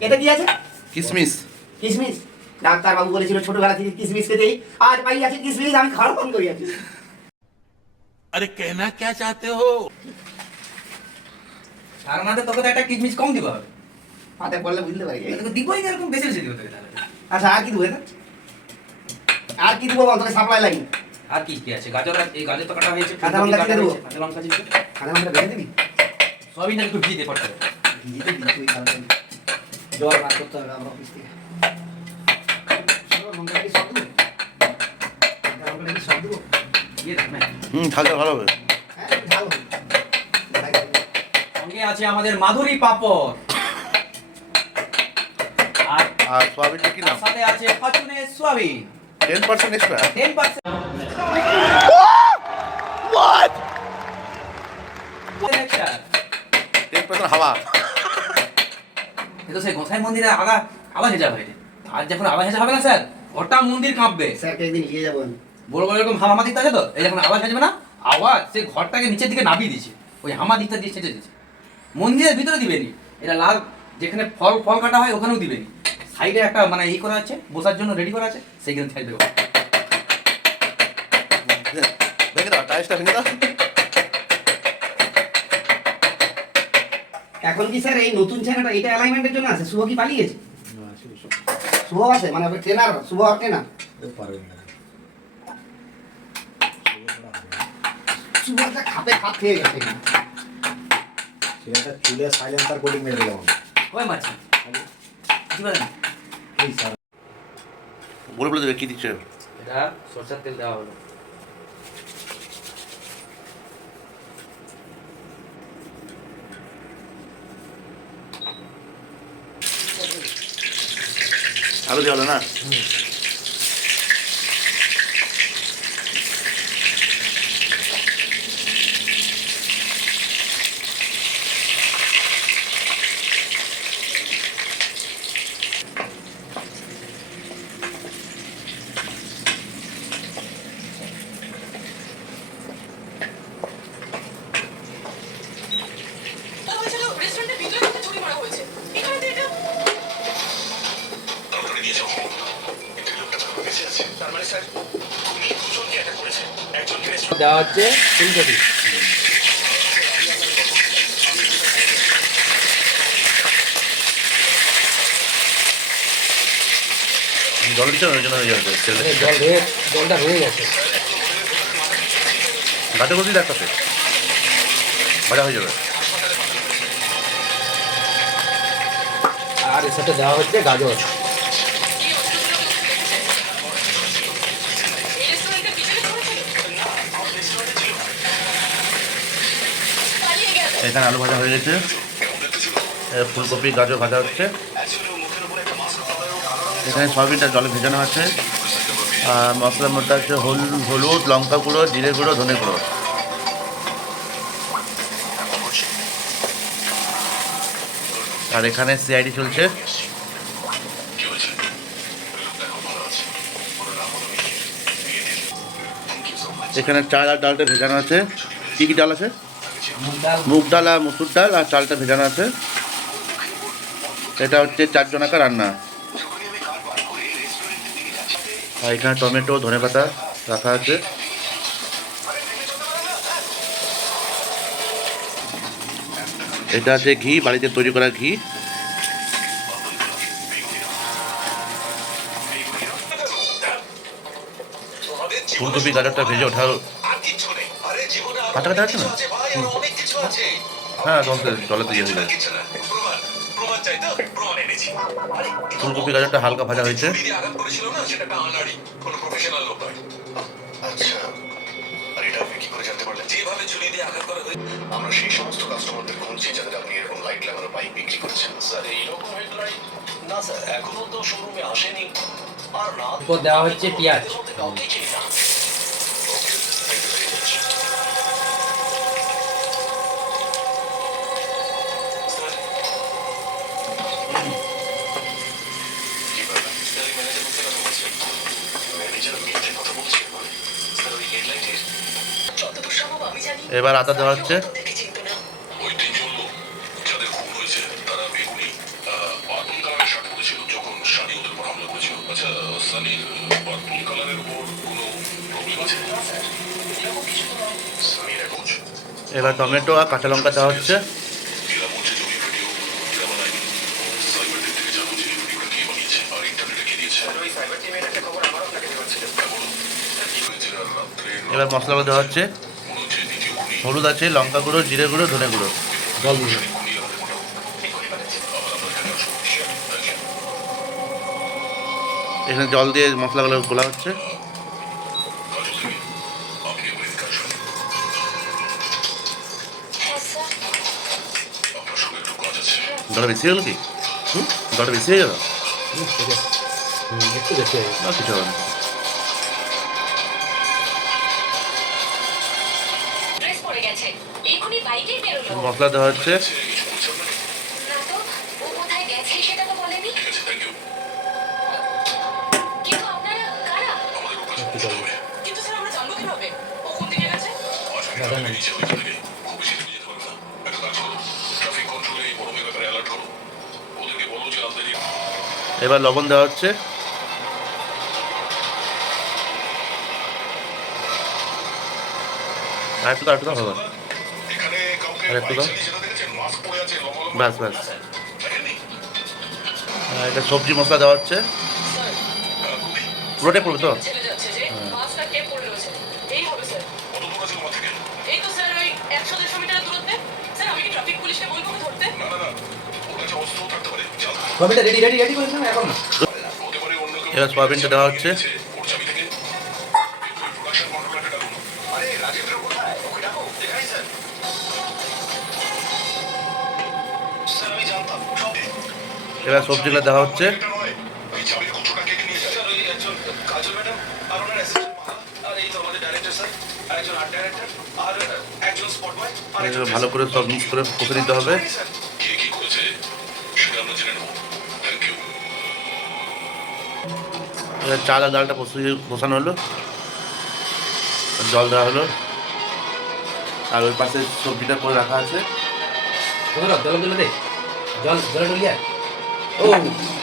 এটা কি আছে? কিসমিস। কিসমিস? ডাক্তারবাবু বলেছিল ছোটবেলা থেকে কিসমিস খেতেই। আজ পাই আছে কিসমিস আমি খাওয়ার ফোন করি আরে কেনা কে চাতে হো? তার মানে তোকে তো একটা কিসমিস কম দিব হবে। পাতে পড়লে বুঝতে পারি। তোকে দিবই এরকম বেশি বেশি দিব তোকে আচ্ছা আর কি দিব না আর কি দিব বল? তোকে সাপ্লাই লাগি আর কি কি আছে? গাজর এই গাজর তো কাটা হয়েছে কাঁচা লঙ্কা দেবো। কাঁচা লঙ্কা কাঁচা লঙ্কা দিবি? সবই না একটু পড়তে দিবি তুই কাঁচা জল বার করতে হবে আমরা অফিস থেকে। হ্যাঁ, সঙ্গে আছে আমাদের মাধুরী পাপড়। আর আর সোয়াবিনটা কি নাম? সাথে আছে ফাচুনে সোয়াবিন। 10% এক্সট্রা 10% আবার এটা সেই গোসাই মন্দিরে আলা আলা ভেজা হয়ে আর যখন আলা ভেজা হবে না স্যার গোটা মন্দির কাঁপবে স্যার একদিন নিয়ে যাব বড় বড় এরকম হামা দিকটা আছে তো এই যখন আওয়াজ আসবে না আওয়াজ সে ঘরটাকে নিচের দিকে নামিয়ে দিছে ওই হামা দিকটা দিয়ে ছেঁচে দিচ্ছে মন্দিরের ভিতরে দিবেনি এটা লাল যেখানে ফল ফল কাটা হয় ওখানেও দিবেনি সাইডে একটা মানে ই করা আছে বসার জন্য রেডি করা আছে সেইখানে থাকবে দেখে দাও টাইসটা ভেঙে দাও এখন কি স্যার এই নতুন চ্যানেলটা এটা অ্যালাইনমেন্টের জন্য আছে? শুভ কি পালিয়ে গেছে? শুভ। আছে মানে ট্রেনার শুভ ট্রেনার শুভ একটা খাপে খাপ খেয়ে গেছে। সেটা চুলে সাইলেন্সার কোডিং মেরে দিলাম ওই মাছি কি বলেন এই স্যার। বলে বলে দেবে কি দিচ্ছে? এটা সরষের তেল দেওয়া হলো। আরও দেওয়া হলো না বলা হয়েছিল রেস্টুরেন্টের ভিতরে থেকে চুরি করা হয়েছে এখানে তো এটা দেওয়া হচ্ছে ফুলকপি। জল হয়ে যাবে জলটা রয়ে গেছে। করবি ভাজা হয়ে যাবে। আর এর সাথে দেওয়া হচ্ছে গাজর। এখানে আলু ভাজা হয়ে গেছে। ফুলকপি, গাজর ভাজা হচ্ছে। এখানে সয়াবিনটা জলে ভেজানো আছে। আর মশলার মধ্যে আছে হলুদ হলুদ, লঙ্কা গুঁড়ো, জিরে গুঁড়ো, ধনে গুঁড়ো। আর এখানে সিআইডি চলছে। এখানে চাল আর ডালটা ভেজানো আছে। কী কী ডাল আছে? মুগ ডাল। আর মুসুর ডাল আর চালটা ভেজানো আছে। এটা হচ্ছে চারজনাকা রান্না। আর এখানে টমেটো ধনেপাতা রাখা আছে। এটা আছে ঘি বাড়িতে তৈরি করা ঘি। ফুলকপি গাজরটা ভেজে ওঠার কাটা কাটা আছে না? হ্যাঁ জলতে জলেতে ইয়ে হয়ে যায় ফুলকপি গাজরটা হালকা ভাজা হয়েছে। আমরা সেই সমস্ত কাস্টমারদের খুঁজছি যাদের আপনি এরকম লাইট লাগানো বাইক বিক্রি করছেন। স্যার এইরকম হেডলাইট না স্যার এখনও তো শোরুমে আসেনি। আর উপর দেওয়া হচ্ছে পেঁয়াজ। এবার আদা দেওয়া হচ্ছে। এবার টমেটো আর কাঁচা লঙ্কা দেওয়া হচ্ছে। এবার মশলা দেওয়া হচ্ছে। হলুদ আছে লঙ্কা গুঁড়ো জিরে গুঁড়ো ধনে গুঁড়ো। জল গুঁড়ো। এখানে জল দিয়ে মশলাগুলো গোলা হচ্ছে। জলটা বেশি হলো কি? জলটা বেশি হয়ে গেল? কিছু হবে না। মশলা দেওয়া হচ্ছে। এবার লবণ দেওয়া হচ্ছে। আর একটু আর একটু হবে ব্যাস ব্যাস। হ্যাঁ, এটা সবজি মশলা দেওয়া হচ্ছে। রোটে পড়বে তো? হ্যাঁ। এবার সোয়াবিনটা দেওয়া হচ্ছে। এবার সবজিগুলো দেওয়া হচ্ছে। ভালো করে সব মিক্স করে ফুটে নিতে হবে। চাল আর ডালটা বসানো হলো। জল দেওয়া হলো। আর ওই পাশে সবজিটা করে রাখা আছে। জল জল Oh.